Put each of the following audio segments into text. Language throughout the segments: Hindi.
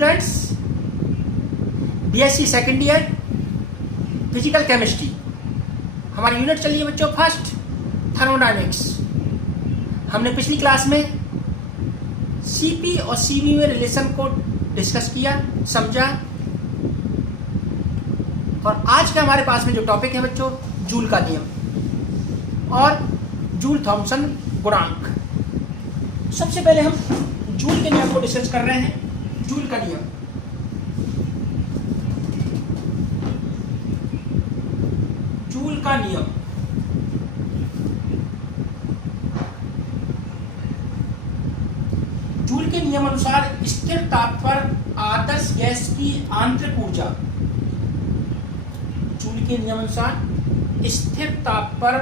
Students, BSc second year physical chemistry, हमारी यूनिट चली है बच्चों फर्स्ट, थर्मोडायनेमिक्स। हमने पिछली क्लास में सीपी और सीवी में रिलेशन को डिस्कस किया, समझा। और आज का हमारे पास में जो टॉपिक है बच्चों, जूल का नियम और जूल थॉमसन गुणांक। सबसे पहले हम जूल के नियम को डिस्कस कर रहे हैं। जूल का नियम, जूल का नियम जूल के नियम अनुसार स्थिर ताप पर आदर्श गैस की आंतरिक ऊर्जा, जूल के नियम अनुसार स्थिर ताप पर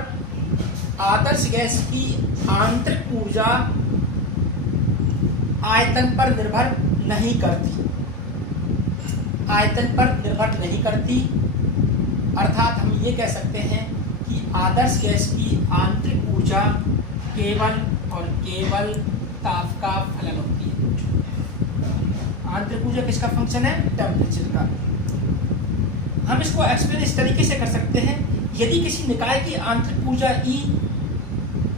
आदर्श गैस की आंतरिक ऊर्जा आयतन पर निर्भर नहीं करती, आयतन पर निर्भर नहीं करती। अर्थात हम ये कह सकते हैं कि आदर्श गैस की आंतरिक ऊर्जा केवल और केवल ताप का फलन होती है। आंतरिक ऊर्जा किसका फंक्शन है? टेम्परेचर का। हम इसको एक्सप्लेन इस तरीके से कर सकते हैं, यदि किसी निकाय की आंतरिक ऊर्जा E,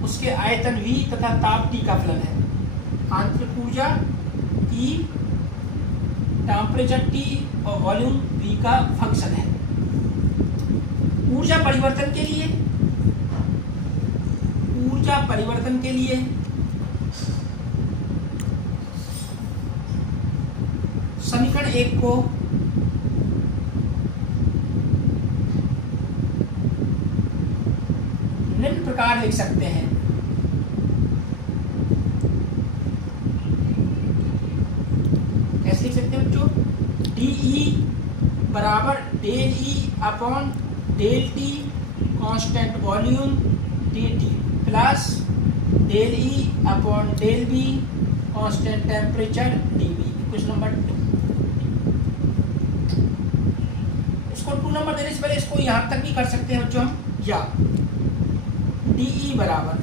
उसके आयतन V तथा ताप T का फलन है। आंतरिक ऊर्जा E, टेम्परेचर T और वॉल्यूम V का फंक्शन है। ऊर्जा परिवर्तन के लिए, ऊर्जा परिवर्तन के लिए समीकरण 1 को निम्न प्रकार लिख सकते हैं। कैसे लिख सकते हैं बच्चों? DE बराबर del E upon del T constant volume dt plus del E upon del B constant temperature dV। Question number 2। इसको 2 नंबर देने से पहले इसको यहाँ तक भी कर सकते हैं बच्चों हम, या DE बराबर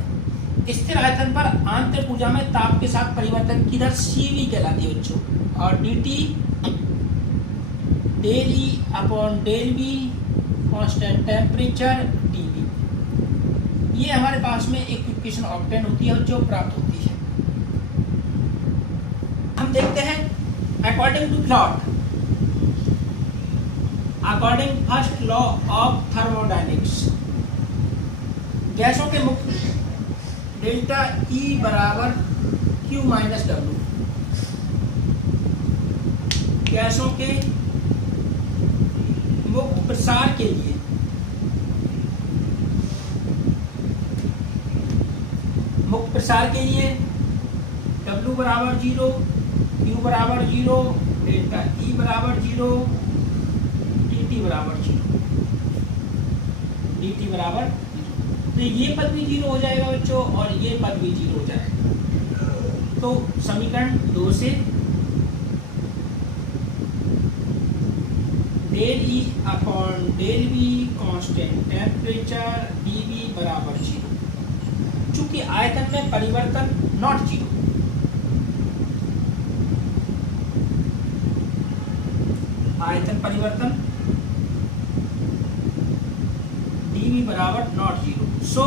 स्थिर आयतन पर आंतरिक ऊर्जा में ताप के साथ परिवर्तन की दर CV कहलाती है बच्चों, और dt del E upon del B constant temperature dV। ये हमारे पास में एक इक्वेशन ऑब्टेन होती है जो प्राप्त होती है। हम देखते हैं according to plot, according first law of thermodynamics, गैसों के मुक्त डेल्टा E बराबर Q माइनस W। गैसों के मुक्त प्रसार के लिए W बराबर 0, Q बराबर 0, डेल्टा E बराबर 0, dt बराबर 0, dt बराबर 0। तो ये पद भी 0 हो जाएगा बच्चों और ये पद भी 0 हो जाएगा। तो समीकरण 2 से del E upon del B constant temperature dV बराबर 0। चूंकि आयतन में परिवर्तन नॉट 0, आयतन परिवर्तन dV बराबर not 0, so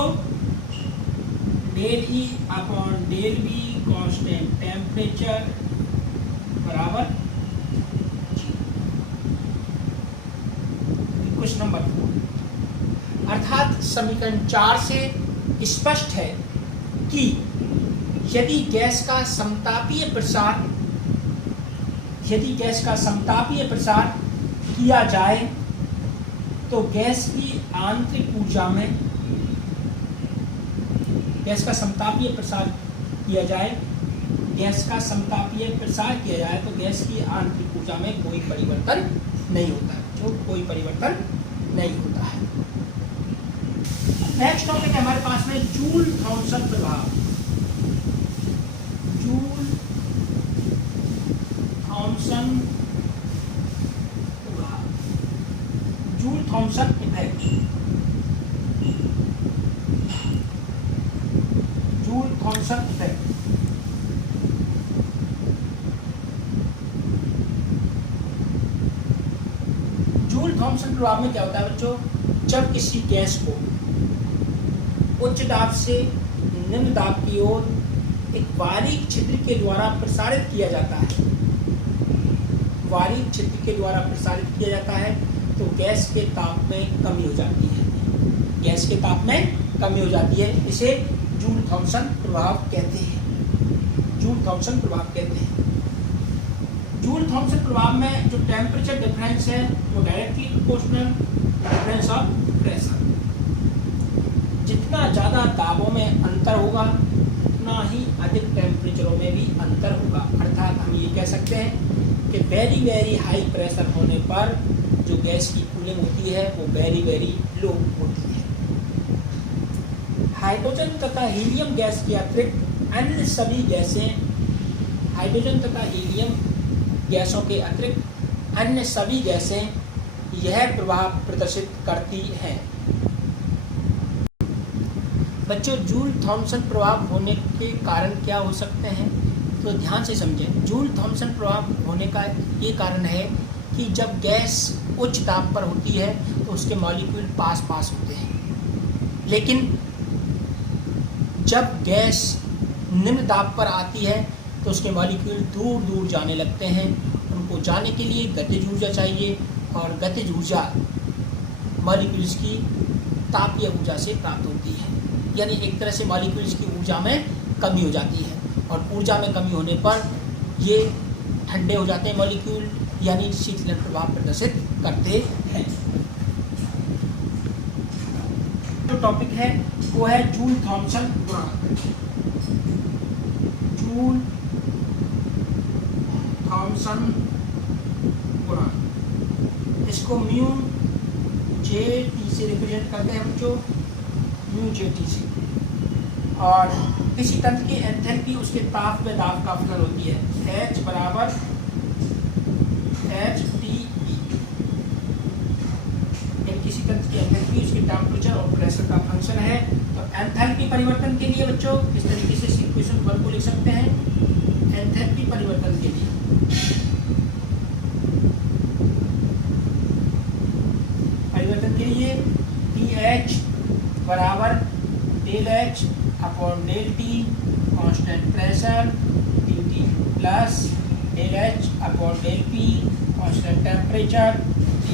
del E upon del B constant temperature बराबर 0। Question number 4। अर्थात समीकरण 4 से स्पष्ट है कि यदि गैस का समतापीय प्रसार, यदि गैस का समतापीय प्रसार किया जाए तो गैस की आंतरिक ऊर्जा में, गैस का समतापीय प्रसार किया जाए, गैस का समतापीय प्रसार किया जाए तो गैस की आंतरिक ऊर्जा में कोई परिवर्तन नहीं होता है, जो कोई परिवर्तन नहीं होता है। नेक्स्ट टॉपिक है हमारे पास में जूल थॉमसन प्रभाव। जूल थॉमसन प्रभाव, Joule Thomson effect, Joule Thomson effect. Joule Thomson प्रभाव में क्या होता है बच्चों, जब किसी गैस को उच्च दाब से निम्न दाब की ओर एक बारीक छिद्र के द्वारा प्रसारित किया जाता है, बारीक छिद्र के द्वारा प्रसारित किया जाता है, तो गैस के ताप में कमी हो जाती है, गैस के ताप में कमी हो जाती है। इसे जूल थॉम्सन प्रभाव कहते हैं, जूल थॉम्सन प्रभाव कहते हैं। जूल थॉम्सन प्रभाव में जो टेम्परेचर डिफरेंस है वो directly proportional difference of pressure. जितना ज़्यादा दाबों में अंतर होगा उतना ही अधिक टेम्परेचरों में भी अंतर होगा। अर्थात हम ये कह सकते हैं कि वेरी वेरी हाई प्रेशर होने पर जो गैस की कूलिंग होती है वो वेरी वेरी लो होती है। हाइड्रोजन तथा हीलियम गैस के अतिरिक्त अन्य सभी गैसें, हाइड्रोजन तथा हीलियम गैसों के अतिरिक्त अन्य सभी गैसें यह प्रभाव प्रदर्शित करती हैं। बच्चों, जूल थॉम्सन प्रभाव होने के कारण क्या हो सकते हैं, तो ध्यान से समझें। जूल थॉम्सन प्रभाव होने का ये कारण है कि जब गैस उच्च दाब पर होती है तो उसके मॉलिक्यूल पास पास होते हैं, लेकिन जब गैस निम्न दाब पर आती है तो उसके मॉलिक्यूल दूर दूर जाने लगते हैं। उनको जाने के लिए गतिज ऊर्जा चाहिए और गतिज ऊर्जा मॉलिक्यूल्स की तापीय ऊर्जा से प्राप्त होती है। यानी एक तरह से मॉलिक्यूल्स की ऊर्जा में कमी हो जाती है, और ऊर्जा में कमी होने पर ये ठंडे हो जाते हैं मॉलिक्यूल, यानी शीतलन प्रभाव प्रदर्शित करते हैं। जो टॉपिक है वो है जूल थॉम्सन गुणांक। जूल थॉम्सन गुणांक, इसको म्यू जे टी से रिप्रेजेंट करते हैं बच्चों, म्यू जे टी से। और किसी तंत्र की एंथैल्पी उसके ताप व दाब का फलन होती है। H बराबर एच टी ई। किसी तंत्र की एंथैल्पी उसके टेम्परेचर और प्रेशर का फंक्शन है। तो एंथैल्पी परिवर्तन के लिए बच्चों इस तरीके से इक्वेशन 1 को लिख सकते हैं। एंथैल्पी परिवर्तन के लिए PH बराबर del H upon del T constant pressure dt plus del H upon del P constant temperature T।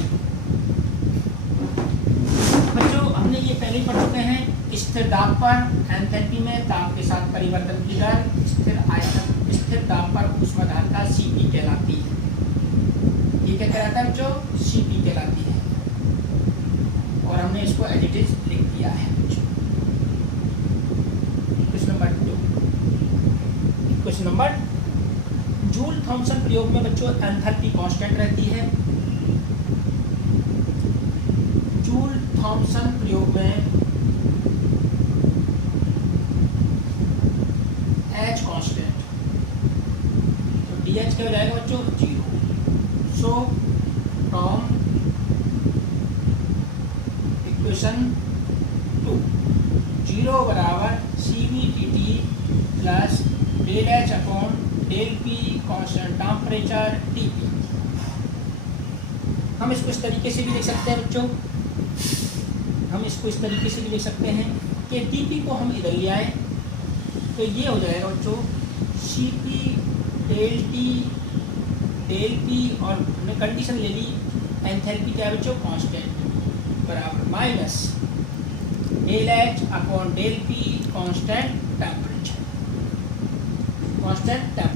बच्चों, हमने ये पहले पढ़ चुके हैं। स्थिर दाब पर एंथैल्पी में ताप के साथ परिवर्तन की दर स्थिर आयतन स्थिर दाब पर ऊष्माधारता Cp कहलाती है। ये क्या कहलाता है बच्चों? Cp कहलाती है। और हमने इसको एडिटिव लिख दिया है। Question number 2। Question number, joule Thompson प्रयोग में बच्चों एंथैल्पी कांस्टेंट रहती है। जूल थॉम्सन प्रयोग में H कांस्टेंट, तो DH क्या हो जाएगा बच्चों? 0। सो फ्रॉम इक्वेशन 2 0 बराबर CvdT plus del H upon del P constant temperature Tp। हम इसको इस तरीके से भी लिख सकते हैं बच्चों, हम इसको इस तरीके से भी लिख सकते हैं कि Tp को हम इधर ले आए तो ये हो जाएगा बच्चों Cp del T del P, और हमने कंडीशन ले ली एंथैल्पी क्या है बच्चों? कांस्टेंट बराबर minus del H upon del P constant temperature, constant temperature.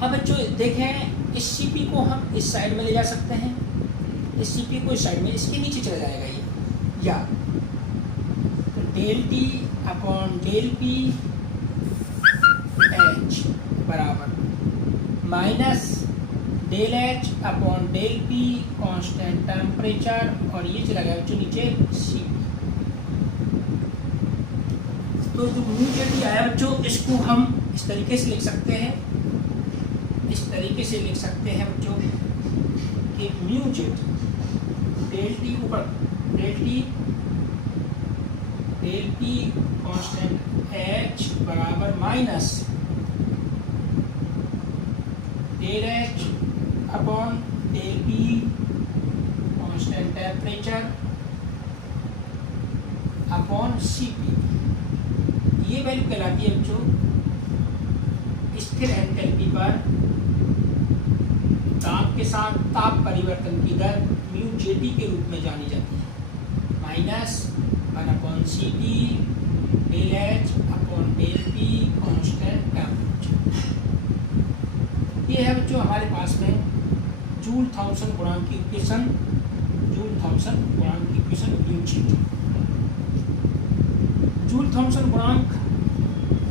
अब बच्चों देखें, इस Cp को हम इस साइड में ले जा सकते हैं, इस Cp को इस साइड में, इसके नीचे चला जाएगा ये, या तो del T upon del P H बराबर minus del H upon del P constant temperature, और ये चला गया बच्चों नीचे Cp। तो जो म्यू जे टी आया बच्चों, इसको हम इस तरीके से लिख सकते हैं, इस तरीके से लिख सकते हैं बच्चों कि म्यू जे डेल टी ऊपर डेल पी कांस्टेंट H बराबर minus del H upon del P constant temperature upon Cp, ये वैल्यू कहलाती है बच्चों स्थिर एंथैल्पी पर ताप के साथ ताप परिवर्तन की दर म्यू जेटी के रूप में जानी जाती है, minus 1/Cp del H upon del P constant temperature. ये है बच्चों हमारे पास में जूल थॉमसन गुणांक की इक्वेशन, जूल थॉमसन गुणांक की equation mu JT. Joule Thomson गुणांक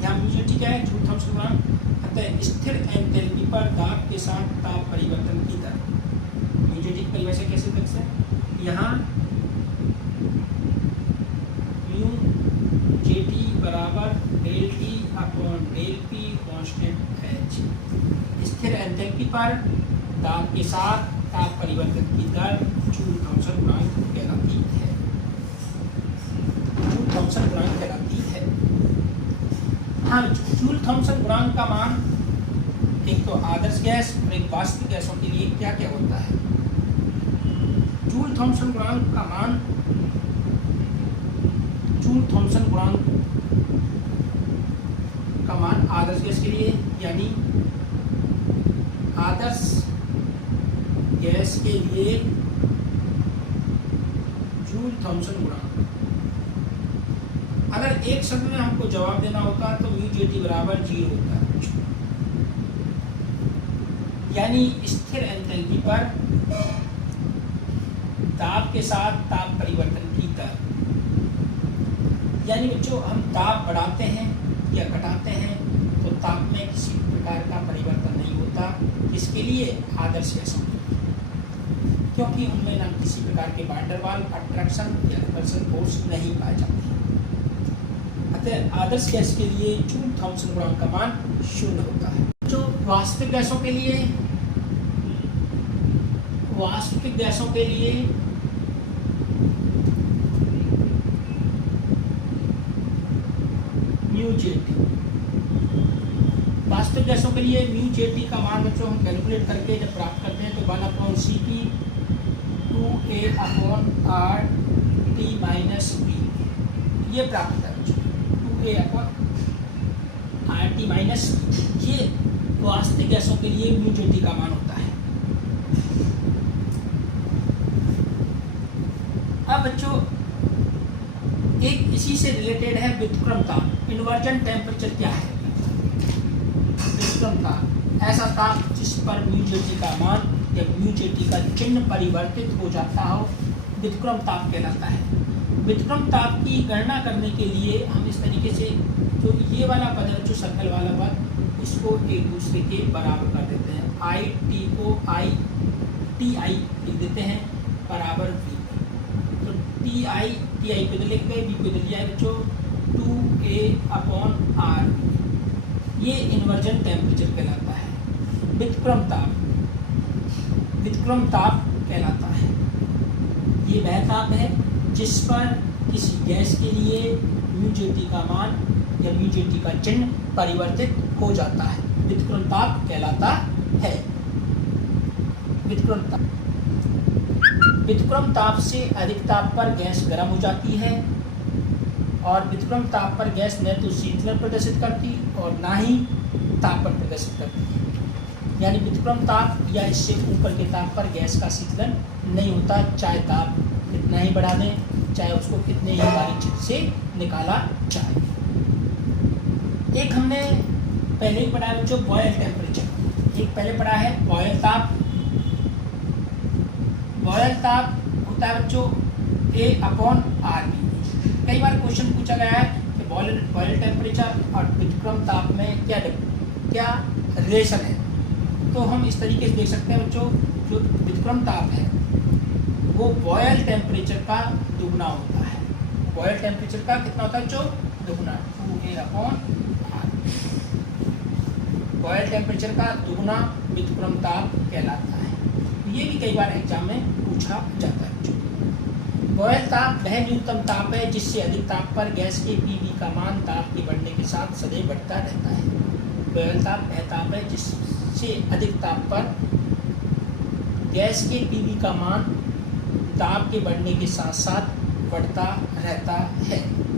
यहाँ म्यू जेटी क्या है, जूल थॉमसन गुणांक अतः स्थिर एंथैल्पी पर दाब के साथ ताप परिवर्तन की दर। म्यू जेटी की परिभाषा कैसे लिख सकते हैं, यहाँ म्यू जेटी बराबर del T upon del P constant H. स्थिर एंथैल्पी पर दाब के साथ ताप परिवर्तन की दर जूल थॉमसन गुणांक कहलाती है, जूल थॉमसन गुणांक कहलाती है। हाँ, जूल थॉमसन गुणांक का मान एक तो आदर्श गैस और एक वास्तविक गैसों के लिए क्या क्या होता है। जूल थॉमसन गुणांक का मान, जूल थॉमसन गुणांक का मान आदर्श गैस के लिए यानी आदर्श गैस के लिए जूल थॉमसन गुणांक, अगर एक शब्द में हमको जवाब देना होता तो म्यू जेटी बराबर 0 होता है, यानी स्थिर एंथैल्पी पर दाब के साथ ताप परिवर्तन की दर। यानी बच्चों हम दाब बढ़ाते हैं या घटाते हैं तो ताप में किसी प्रकार का परिवर्तन नहीं होता, इसके लिए आदर्श गैसों के लिए, क्योंकि उनमें ना किसी प्रकार के वान डेर वाल अट्रैक्शन या रिपल्सन फोर्स नहीं पाए जाते। अतः आदर्श गैस के लिए जूल थॉमसन गुणांक का मान 0 होता है। जो वास्तविक गैसों के लिए, वास्तविक गैसों के लिए म्यू जेटी, वास्तविक गैसों के लिए म्यू जेटी का मान बच्चों हम कैलकुलेट करके जब प्राप्त करते हैं तो 1/Cp 2a/RT - P ये प्राप्त होता है बच्चों, 2a/RT - P, ये वास्तविक गैसों के लिए म्यू जेटी का मान होता है। अब बच्चों एक इसी से रिलेटेड है व्युत्क्रम ताप। इन्वर्जन टेम्परेचर क्या है, व्युत्क्रम ताप ऐसा ताप जिस पर म्यू जेटी का मान या म्यू जेटी का चिन्ह परिवर्तित हो जाता हो, व्युत्क्रम ताप कहलाता है। व्युत्क्रम ताप की गणना करने के लिए हम इस तरीके से जो ये वाला पद है, जो सर्कल वाला पद, इसको एक दूसरे के बराबर कर देते हैं। आई टी को आई टी आई लिख देते हैं बराबर वी, तो टी आई को इधर लिख गए, वी को इधर लिया है बच्चों 2a/R। ये इन्वर्जन टेम्परेचर कहलाता है। व्युत्क्रम ताप, व्युत्क्रम ताप कहलाता है। ये वह ताप है जिस पर किसी गैस के लिए म्यू जेटी का मान या म्यू जेटी का चिन्ह परिवर्तित हो जाता है, व्युत्क्रम ताप कहलाता है। व्युत्क्रम ताप, व्युत्क्रम ताप से अधिक ताप पर गैस गर्म हो जाती है और व्युत्क्रम ताप पर गैस न तो शीतलन प्रदर्शित करती और ना ही तापन प्रदर्शित करती है। यानी व्युत्क्रम ताप या इससे ऊपर के ताप पर गैस का शीतलन नहीं होता, चाहे ताप कितना ही बढ़ा दें, चाहे उसको कितने ही बारीक छिद्र से निकाला जाए। एक हमने पहले ही पढ़ा है जो बॉयल टेम्परेचर, एक पहले पढ़ा है बॉयल ताप। बॉयल ताप होता है बच्चों A/RB। कई बार क्वेश्चन पूछा गया है कि बॉयल टेम्परेचर और व्युत्क्रम ताप में क्या रिलेशन है, तो हम इस तरीके से देख सकते हैं बच्चों, जो व्युत्क्रम ताप है वो बॉयल टेम्परेचर का दुगना होता है। बॉयल टेम्परेचर का कितना होता है बच्चों, दुगना, 2a/R। बॉयल टेम्परेचर का दुगना व्युत्क्रम ताप कहलाता है। ये भी कई बार एग्जाम में पूछा जाता है। बॉयल ताप वह न्यूनतम ताप है जिससे अधिक ताप पर गैस के पीवी का मान ताप के बढ़ने के साथ सदैव बढ़ता रहता है। बॉयल ताप वह ताप है जिससे अधिक ताप पर गैस के पीवी का मान दाब के बढ़ने के साथ साथ बढ़ता रहता है।